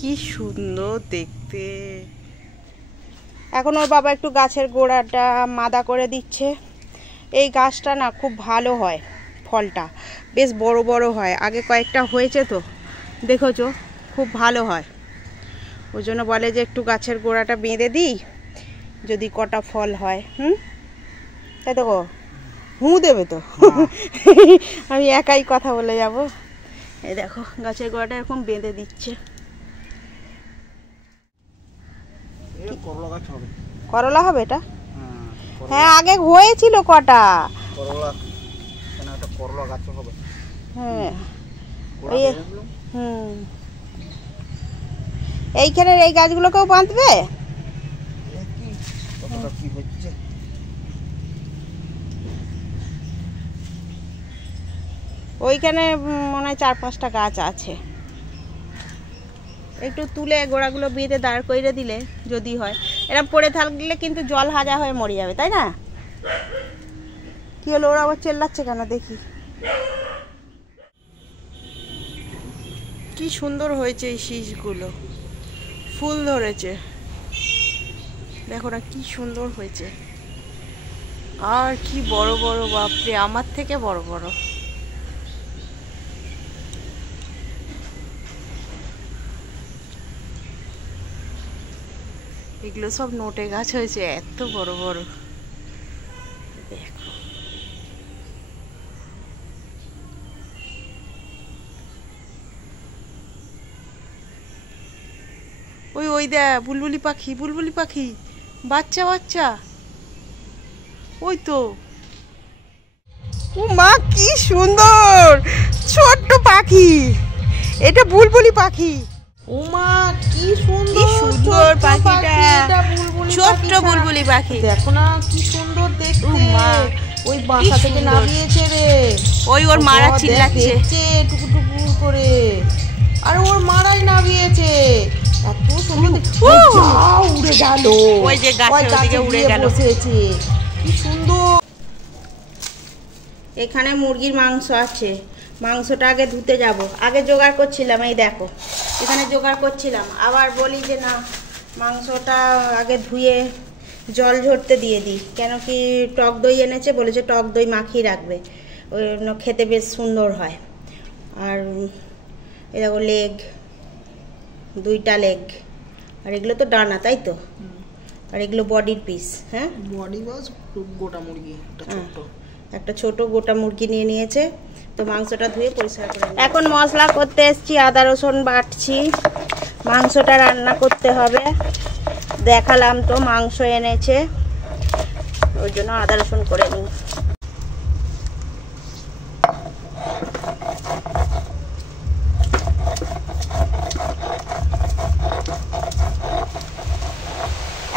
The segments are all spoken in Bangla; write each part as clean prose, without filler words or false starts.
কি সুন্দর দেখতে। এখন ওর বাবা একটু গাছের গোড়াটা মাদা করে দিচ্ছে। এই গাছটা না খুব ভালো হয়, ফলটা বেশ বড় বড় হয়। আগে কয়েকটা হয়েছে তো দেখেছো, খুব ভালো হয়। ওই জন্য বলে যে একটু গাছের গোড়াটা বেঁধে দিই, যদি কটা ফল হয়। তাই তো গো, দেবে তো আমি একাই কথা বলে যাব। এই দেখো গাছের গোড়াটা এরকম বেঁধে দিচ্ছে। করলা হবে এটা? হ্যাঁ আগে হয়েছিল কটা। হ্যাঁ এইখানের এই গাছগুলোকেও বাঁধবে। ওইখানে মনে হয় 4-5টা গাছ আছে। একটু তুলে গোড়াগুলো বেঁধে দাঁড় করে দিলে যদি হয়। এরা পড়ে থাকলে কিন্তু জল হাজা হয়ে মরে যাবে, তাই না? কি হলো, ওরা আবার চেল্লাচ্ছে কেন দেখি। কি সুন্দর হয়েছে এই শীষগুলো, ফুল ধরেছে দেখো না, কি সুন্দর হয়েছে। আর কি বড় বড়, বাপরে আমার থেকে বড় বড়। এগুলো সব নোটে গাছ হয়েছে, এত বড় বড় দেখো। ওই ওই দে বুলবুলি পাখি, বুলবুলি পাখি বাচ্চা বাচ্চা, ওই তো। ও মা কি সুন্দর ছোট্ট পাখি, এটা বুলবুলি পাখি। ও মা কি সুন্দর পাখিটা, ছোট্ট বুলবুলি পাখি। দেখো না কি সুন্দর দেখতে। ওই বাসা থেকে নামিয়েছে রে, ওই ওর মারা চিল্লাচ্ছে টুকু টুকু করে, আর ওর মারাই নামিয়েছে। এত সুন্দর উড়ে গেল, ওই যে গাছের দিকে উড়ে গেল, বসেছে কি সুন্দর। এখানে মুরগির মাংস আছে, মাংসটা আগে ধুতে যাব। আগে জোগাড় করছিলাম, এই দেখো এখানে জোগাড় করছিলাম, আবার বলি যে না মাংসটা আগে ধুয়ে জল ঝরতে দিয়ে দিই। কেন কি টক দই এনেছে, বলেছে টক দই মাখিয়ে রাখবে, ওই জন্য খেতে বেশ সুন্দর হয়। আর এই দেখো লেগ, 2টা লেগ, আর এগুলো তো ডানা, তাই তো? আর এগুলো বডির পিস। হ্যাঁ বডি বাস গোটা মুরগি, একটা ছোট গোটা মুরগি নিয়ে নিয়েছে। তো মাংসটা ধুয়ে পরিষ্কার করে এখন মশলা করতে এসেছি, আদা রসুন বাটছি। মাংসটা রান্না করতে হবে, দেখালাম তো মাংস এনেছে, ওই জন্য আদা রসুন করে নিই।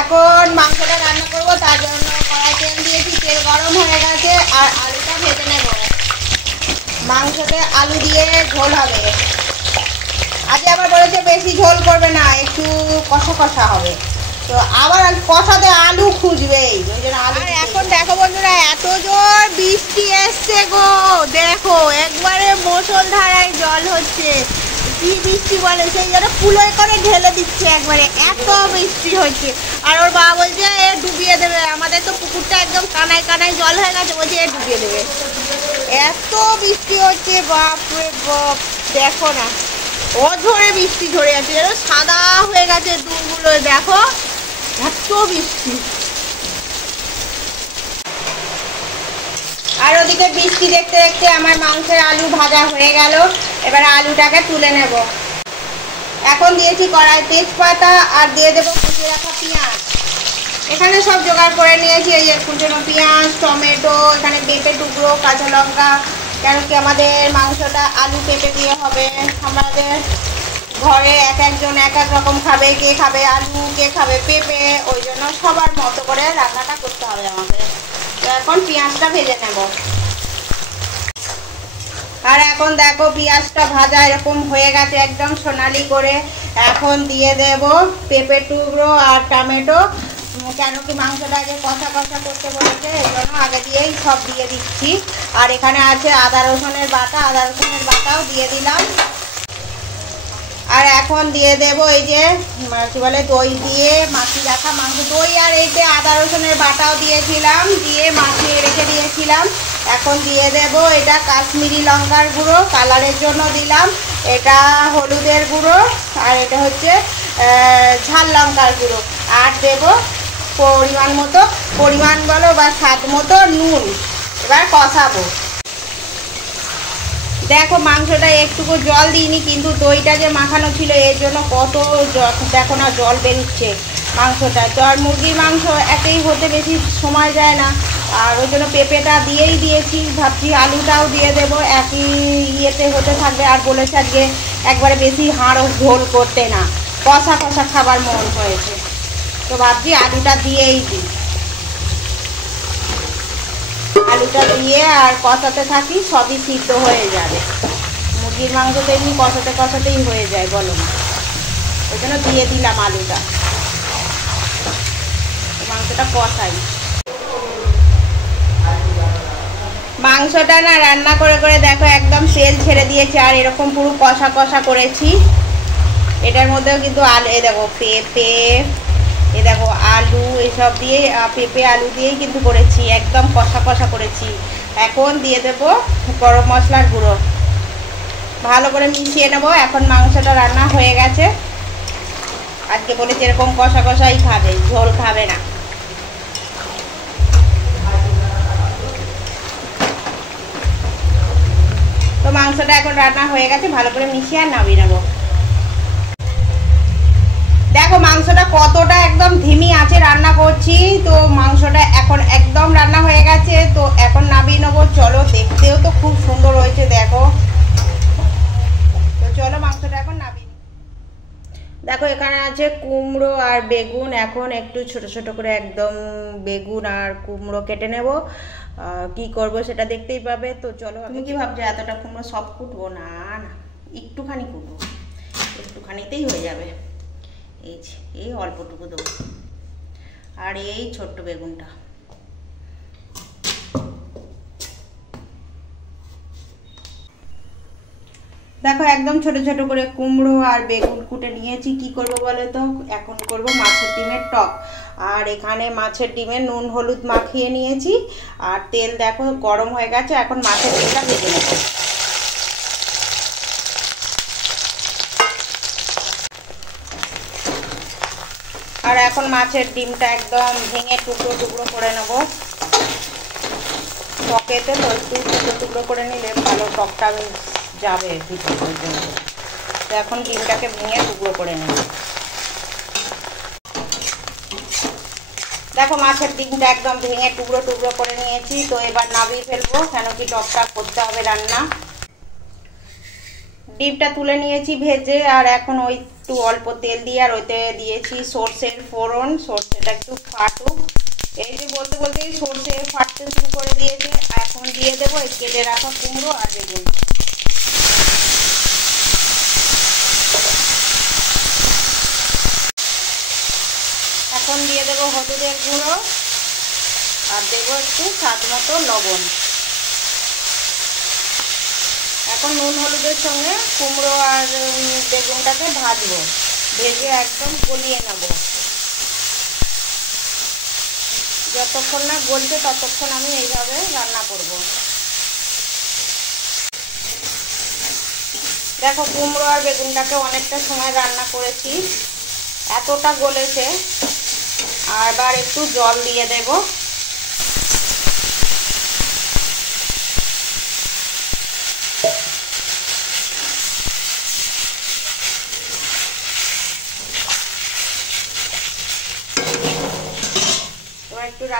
এখন মাংসটা রান্না করবো, তার জন্য কড়াই তেল দিয়েছি, তেল গরম হয়ে গেছে। আর আলুটা ভেজে নেব। মাংসতে আলু দিয়ে ঝোল হবে। আজকে আবার বলেছে বেশি ঝোল করবে না, একটু কষা কষা হবে। তো আবার কষাতে আলু খুঁজবেই, ওই জন্য আলু। এখন দেখো বন্ধুরা, এত জোর বৃষ্টি এসছে গো, দেখো একবারে মুষলধারায় জল হচ্ছে। কি বৃষ্টি বলে, সেই জন্য কুলোয় করে ঢেলে দিচ্ছে একবারে, এত বৃষ্টি হচ্ছে। আর ওর বাবা বলছে এ ডুবিয়ে দেবে, আমাদের তো পুকুরটা একদম কানায় কানায় জল হয়ে গেছে, বলছে এ ডুবিয়ে দেবে। এত বৃষ্টি হচ্ছে, বাপরে বাপ, দেখো না অঝরে বৃষ্টি ঝরে যাচ্ছে, যেন সাদা হয়ে গেছে দুধগুলো, দেখো এত বৃষ্টি। আর ওদিকে বৃষ্টি দেখতে দেখতে আমার মাংসের আলু ভাজা হয়ে গেল। এবার আলুটাকে তুলে নেব। এখন দিয়েছি কড়াই তেজপাতা, আর দিয়ে দেবো কুচে রাখা পেঁয়াজ। এখানে সব জোগাড় করে নিয়েছি, এই যে কুচনো পেঁয়াজ, টমেটো, এখানে পেঁপে টুকরো, কাঁচা লঙ্কা। কেন কি আমাদের মাংসটা আলু পেঁপে দিয়ে হবে। আমাদের ঘরে এক একজন এক এক রকম খাবে, কে খাবে আলু, কে খাবে পেঁপে, ওই জন্য সবার মতো করে রান্নাটা করতে হবে আমাদের। তো এখন পেঁয়াজটা ভেজে নেব। আর এখন দেখো পেঁয়াজটা ভাজা এরকম হয়ে গেছে একদম সোনালি করে। এখন দিয়ে দেব পেঁপে টুকরো আর টমেটো। কেন কি মাংসটা আগে কষা কষা করতে বলেছে, এই জন্য আগে দিয়েই সব দিয়ে দিচ্ছি। আর এখানে আছে আদা রসুনের বাটা, আদা রসুনের বাটাও দিয়ে দিলাম। আর এখন দিয়ে দেব এই যে কি বলে দই দিয়ে মাখিয়ে রাখা মাংস, দই আর এই যে আদা রসুনের বাটাও দিয়েছিলাম, দিয়ে মাখিয়ে রেখে দিয়েছিলাম। এখন দিয়ে দেব এটা কাশ্মীরি লঙ্কার গুঁড়ো, কালারের জন্য দিলাম। এটা হলুদের গুঁড়ো, আর এটা হচ্ছে ঝাল লঙ্কার গুঁড়ো। আর দেব পরিমাণ মতো, পরিমাণ বলো বা স্বাদ মতো নুন। এবার কষাবো। দেখো মাংসটা একটুকু জল দিইনি, কিন্তু দইটা যে মাখানো ছিল এর জন্য কত দেখো না জল বেরোচ্ছে মাংসটা। তো আর মুরগির মাংস একেই হতে বেশি সময় যায় না, আর ওই জন্য পেঁপেটা দিয়েই দিয়েছি। ভাবছি আলুটাও দিয়ে দেবো, একই ইয়েতে হতে থাকবে। আর বলেছে আজকে একবারে বেশি হাড় ঝোল করতে না, কষা কষা খাবার মন হয়েছে, তো ভাবছি আলুটা দিয়েই দিই। আলুটা দিয়ে আর কষাতে থাকি, সবই সিদ্ধ হয়ে যাবে। মুরগির মাংস তো এমনি কষাতে কষাতেই হয়ে যায়, বলো না? ওই জন্য দিয়ে দিলাম আলুটা, মাংসটা কষাই। মাংসটা না রান্না করে করে দেখো একদম তেল ছেড়ে দিয়েছে, আর এরকম পুরো কষা কষা করেছি। এটার মধ্যেও কিন্তু আলু, এ দেখো পেঁপে, এ দেখো আলু, এসব দিয়ে পেঁপে আলু দিয়েই কিন্তু করেছি, একদম কষা কষা করেছি। এখন দিয়ে দেব গরম মশলার গুঁড়ো, ভালো করে মিশিয়ে নেব। এখন মাংসটা রান্না হয়ে গেছে। আজকে বলেছি এরকম কষা কষাই খাবে, ঝোল খাবে না। তো মাংসটা এখন রান্না হয়ে গেছে, ভালো করে মিশিয়ে আর নামিয়ে নেব। দেখো মাংসটা কতটা একদম ধিমি আঁচে রান্না করছি, তো মাংসটা এখন একদম রান্না হয়ে গেছে। তো এখন নামিয়ে নেবো। চলো, দেখতেও তো খুব সুন্দর হয়েছে দেখো। তো চলো মাংসটা এখন নামিয়ে। দেখো এখানে আছে কুমড়ো আর বেগুন। এখন একটু ছোট ছোট করে একদম বেগুন আর কুমড়ো কেটে নেব। কি করব সেটা দেখতেই পাবে। তো চলো। আমি কি ভাবছি এতটা কুমড়ো সব কুটবো না, না একটুখানি কুটবো, একটুখানিতেই হয়ে যাবে। এই অল্পটুকু দেবো, আর এই ছোট্ট বেগুনটা। দেখো একদম ছোট ছোট করে কুমড়ো আর বেগুন কুটে নিয়েছি। কি করব বলে তো, এখন করব মাছের ডিমের টক। আর এখানে মাছের ডিমে নুন হলুদ মাখিয়ে নিয়েছি, আর তেল দেখো গরম হয়ে গেছে। এখন মাছের ডিমটা ভেজে নেব। আর এখন মাছের ডিমটা একদম ভেঙে টুকরো টুকরো করে নেব। টকেতে তো একটু টুকরো টুকরো করে নিলে ভালো টকটা যাবে ভিতরে পর্যন্ত। তো এখন ডিমটাকে ভেঙে টুকরো করে নেব। দেখো মাছের ডিমটা একদম ভেঙে টুকরো টুকরো করে নিয়েছি। তো এবার নামিয়ে ফেলবো, কেন কি টকটা করতে হবে রান্না। ডিমটা তুলে নিয়েছি ভেজে, আর এখন ওই একটু অল্প তেল দিয়ে আর ওইতে দিয়েছি সর্ষের ফোড়ন। সর্ষেটা একটু ফাটুক, এই যে বলতে বলতে সর্ষে ফাটতে শুরু করে দিয়েছে। এখন দিয়ে দেবো এই কেটে রাখা কুমড়ো আর বেগুন। এখন দিয়ে দেবো হলুদের গুঁড়ো, আর দেবো একটু স্বাদ মতো লবণ। এখন নুন হলুদের সঙ্গে কুমড়ো আর বেগুনটাকে ভাজবো, ভেজে একদম গলিয়ে নেব। যতক্ষণ না গলছে ততক্ষণ আমি এইভাবে রান্না করব। দেখো কুমড়ো আর বেগুনটাকে অনেকটা সময় রান্না করেছি, এতটা গলেছে। আর এবার একটু জল দিয়ে দেব।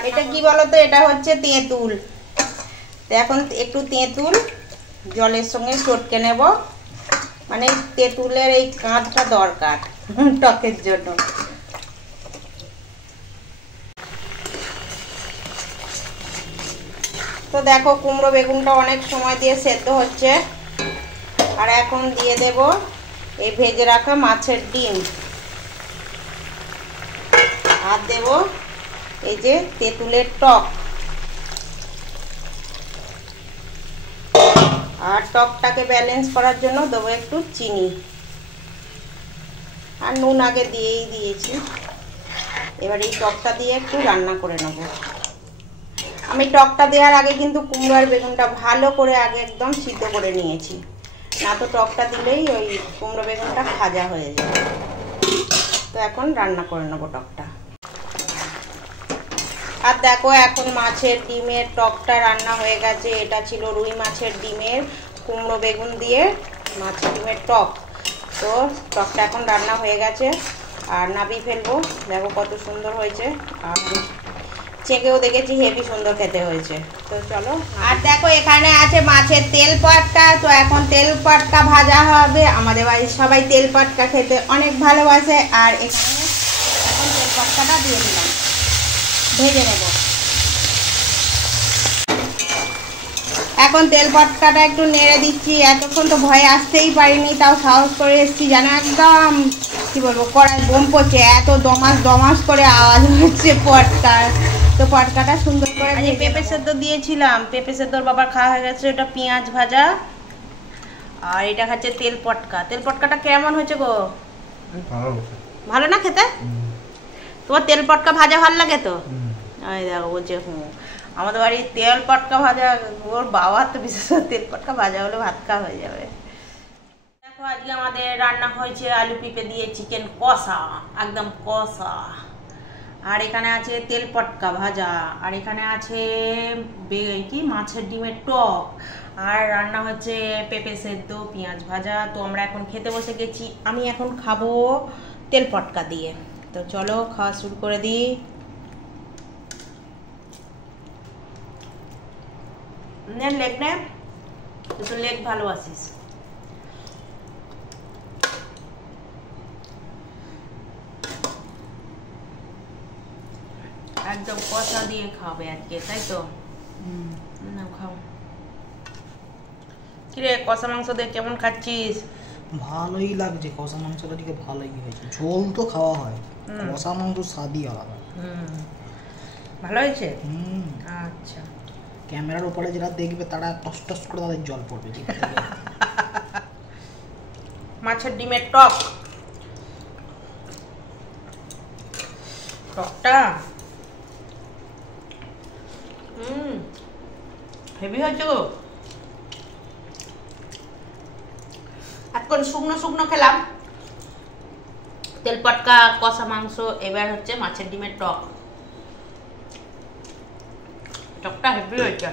এটা কি বলতো, এটা হচ্ছে তেঁতুল। এখন একটু তেঁতুল জলের সঙ্গে চটকে নেব, মানে তেঁতুলের এই কাঁধটা দরকার টকের জন্য। তো দেখো কুমড়ো বেগুনটা অনেক সময় দিয়ে সেদ্ধ হচ্ছে। আর এখন দিয়ে দেব এই ভেজে রাখা মাছের ডিম, আর দেব এই যে তেঁতুলের টক। আর টকটাকে ব্যালেন্স করার জন্য দেবো একটু চিনি। আর নুন আগে দিয়েই দিয়েছি। এবার এই টকটা দিয়ে একটু রান্না করে নেব। আমি টকটা দেওয়ার আগে কিন্তু কুমড়ো আর বেগুনটা ভালো করে আগে একদম সিদ্ধ করে নিয়েছি, না তো টকটা দিলেই ওই কুমড়ো বেগুনটা ভাজা হয়ে যাবে। তো এখন রান্না করে নেব টকটা। আর দেখো এখন মাছের ডিমের টকটা রান্না হয়ে গেছে। এটা ছিল রুই মাছের ডিমের কুমড়ো বেগুন দিয়ে মাছের ডিমের টক। তো টকটা এখন রান্না হয়ে গেছে আর নাবিয়ে ফেলবো। দেখো কত সুন্দর হয়েছে, আর চেকেও দেখেছি হেভি সুন্দর খেতে হয়েছে। তো চলো। আর দেখো এখানে আছে মাছের তেল পাটকা। তো এখন তেল পাটকা ভাজা হবে। আমাদের বাড়ির সবাই তেল পাটকা খেতে অনেক ভালোবাসে। আর এখানে এখন তেল পাটকাটা দিয়ে দিলাম, ভেজে নেব। এখন তেল পাটকাটা একটু নেড়ে দিচ্ছি। এতক্ষণ তো ভয়ে আসতেই পারিনি, তাও সাহস করে এসেছি যেন একদম কি বলবো কড়াই বোম পড়ছে, এত দমাস দমাস করে আওয়াজ হচ্ছে পটকার। তো পটকাটা সুন্দর করে পেঁপে সেদ্ধ দিয়েছিলাম, পেঁপে সেদ্ধর বাবার খাওয়া হয়ে গেছে। এটা পেঁয়াজ ভাজা আর এটা খাচ্ছে তেল পটকা। তেল পটকাটা কেমন হয়েছে গো? ভালো না খেতে? তোমার তেল পটকা ভাজা ভালো লাগে তো? এই দেখো বলছে আমাদের বাড়ি তেল পটকা ভাজা। ওর বাবা তো বিশেষ করে তেল পটকা ভাজা হলে ভাত খাওয়া হয়ে যাবে। দেখো আজকে আমাদের রান্না হয়েছে আলু পেঁপে দিয়ে চিকেন কষা, একদম কষা। আর এখানে আছে তেল পটকা ভাজা, আর এখানে আছে কি মাছের ডিমের টক, আর রান্না হচ্ছে পেঁপে সেদ্ধ পেঁয়াজ ভাজা। তো আমরা এখন খেতে বসে গেছি। আমি এখন খাবো তেল পটকা দিয়ে। তো চলো খাওয়া শুরু করে দিই। লেগ নে, তুই তো লেগ ভালোবাসিস। একদম কষা দিয়ে খাবে আজকে, তাই তো? না খাও। কিরে কষা মাংস দিয়ে কেমন খাচ্ছিস? ভালোই লাগছে, কষা মাংসটা ঠিক ভালোই হয়েছে। ঝোল তো খাওয়া হয়, কষা মাংস স্বাদই আলাদা। ভালো হয়েছে। আচ্ছা, ক্যামেরার উপরে যারা দেখবে তারা টস টস করে তাদের জল পড়বে। মাছের ডিমের টক, টকটা হেভি হয়েছে গো। এখন শুকনো শুকনো খেলাম তেল পটকা কষা মাংস, এবার হচ্ছে মাছের ডিমের টক। টকটা হেভি হয়েছে।